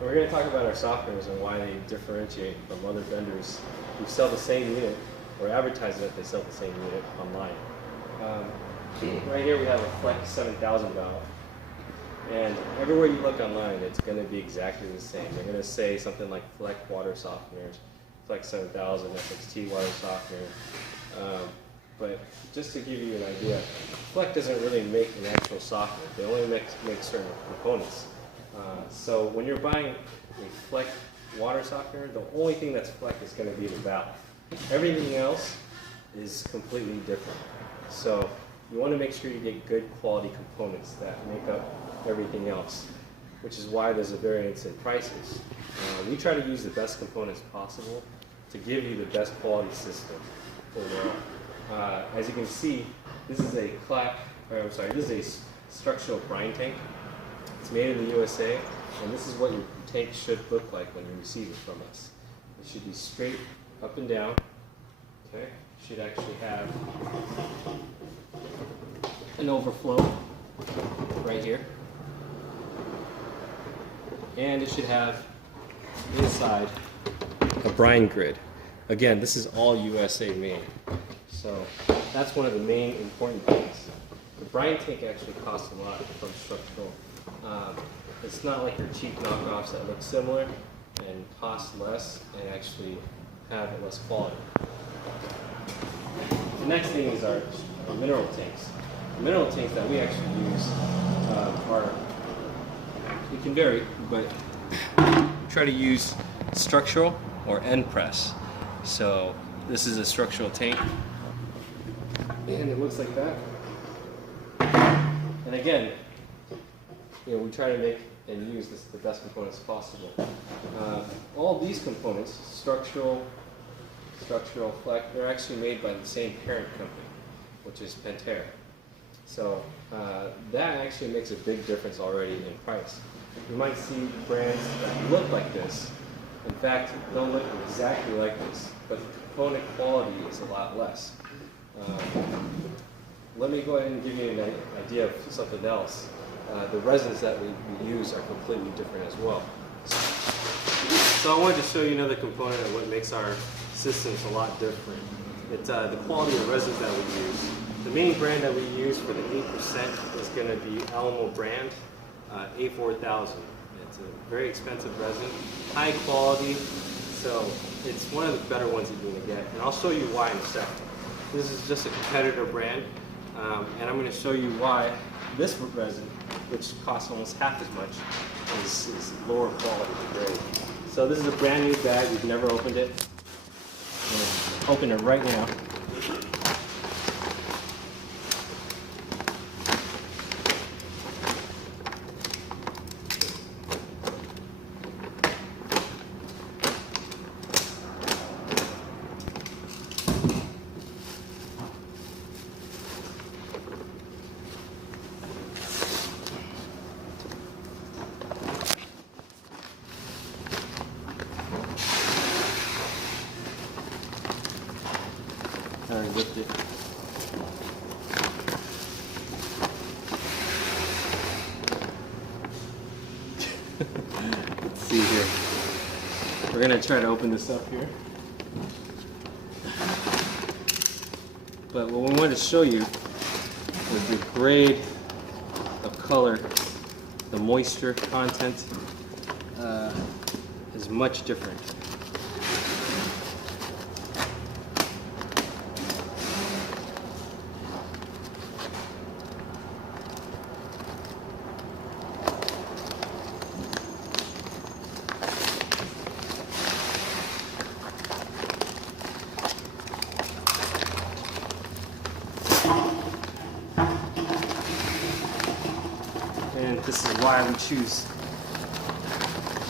We're going to talk about our softeners and why they differentiate from other vendors who sell the same unit or advertise that they sell the same unit online. Right here we have a Fleck 7000 valve, and everywhere you look online it's going to be exactly the same. They're going to say something like Fleck water softeners, Fleck 7000, FXT water softener. But just to give you an idea, Fleck doesn't really make an actual softener. They only make certain components. So when you're buying a Fleck water softener, the only thing that's Fleck is going to be the valve. Everything else is completely different. So you want to make sure you get good quality components that make up everything else, which is why there's a variance in prices. We try to use the best components possible to give you the best quality system overall. As you can see, this is a this is a structural brine tank. It's made in the USA, and this is what your tank should look like when you receive it from us. It should be straight up and down. Okay, should actually have an overflow right here, and it should have inside a brine grid. Again, this is all USA made, so that's one of the main important things. The brine tank actually costs a lot from structural. It's not like your cheap knockoffs that look similar and cost less and actually have less quality. The next thing is our mineral tanks. The mineral tanks that we actually use it can vary, but try to use structural or end press. So this is a structural tank, and it looks like that. And again, we try to make and use the best components possible. All these components, structural, Fleck, they're actually made by the same parent company, which is Pentair. So that actually makes a big difference already in price. You might see brands that look like this. In fact, don't look exactly like this, but the component quality is a lot less. Let me go ahead and give you an idea of something else. The resins that we use are completely different as well. So I wanted to show you another component of what makes our systems a lot different. It's the quality of resins that we use. The main brand that we use for the 8% is going to be Alamo brand A4000. It's a very expensive resin, high quality, so it's one of the better ones that you're going to get. And I'll show you why in a second. This is just a competitor brand, and I'm going to show you why this resin, which costs almost half as much, is lower quality grade. So this is a brand new bag. We've never opened it. I'll open it right now. I already whipped it. Let's see here. We're going to try to open this up here. But what we wanted to show you was the grade of color, the moisture content is much different. And this is why we choose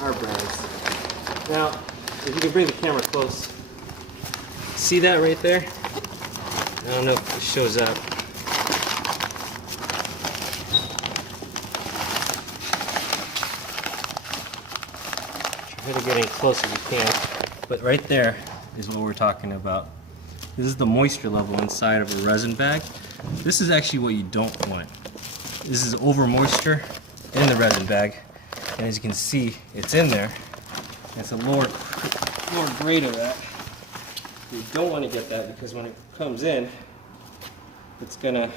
our brands. Now, if you can bring the camera close, see that right there? I don't know if it shows up. Try to get in close as you can, but right there is what we're talking about. This is the moisture level inside of a resin bag. This is actually what you don't want. This is over moisture in the resin bag, And as you can see, it's in there. It's a lower grade of that. You don't want to get that because when it comes in, it's gonna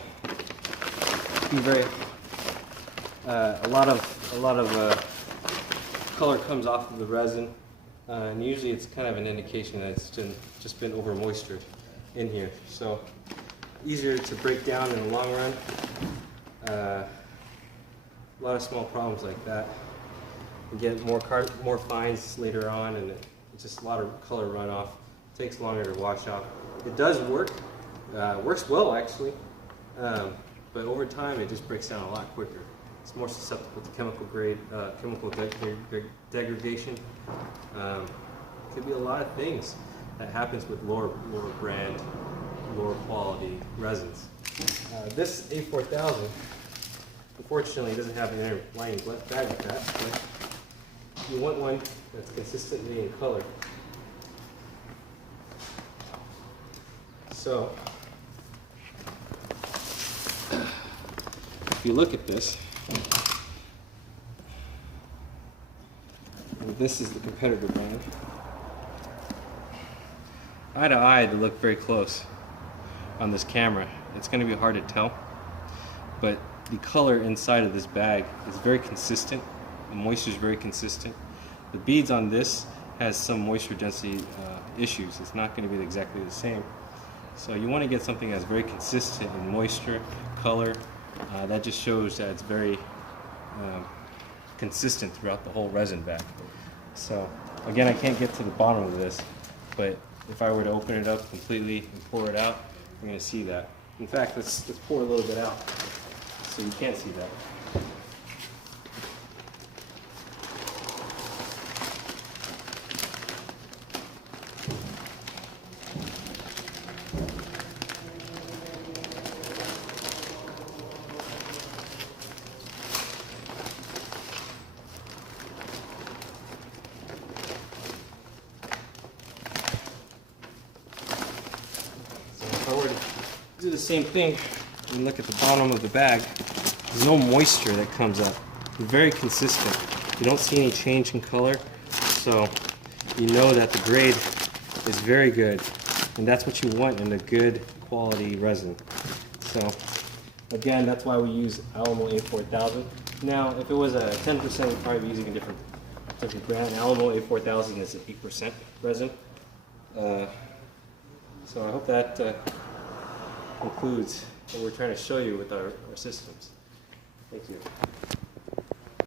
be very a lot of color comes off of the resin, and usually it's kind of an indication that it's just been over moistured in here. So easier to break down in the long run. A lot of small problems like that. You get more fines later on, and it's just a lot of color runoff. It takes longer to wash out. It does work, works well actually, but over time it just breaks down a lot quicker. It's more susceptible to chemical degradation. Could be a lot of things that happens with lower brand, lower quality resins. This A4000, unfortunately, doesn't have an inner lining bag with that. But you want one that's consistently in color. So, if you look at this, this is the competitor brand. Eye to eye, they look very close on this camera. It's going to be hard to tell, but the color inside of this bag is very consistent. The moisture is very consistent. The beads on this has some moisture density issues. It's not going to be exactly the same. So you want to get something that's very consistent in moisture, color. That just shows that it's very consistent throughout the whole resin bag. So again, I can't get to the bottom of this, but if I were to open it up completely and pour it out, you're going to see that. In fact, let's pour a little bit out so you can't see that. If I were to do the same thing and look at the bottom of the bag, there's no moisture that comes up. It's very consistent. You don't see any change in color, so you know that the grade is very good, and that's what you want in a good quality resin. So again, that's why we use Alamo A4000. Now, if it was a 10%, we'd probably be using a different brand. Alamo A4000 is an 8% resin. So I hope that concludes what we're trying to show you with our systems. Thank you.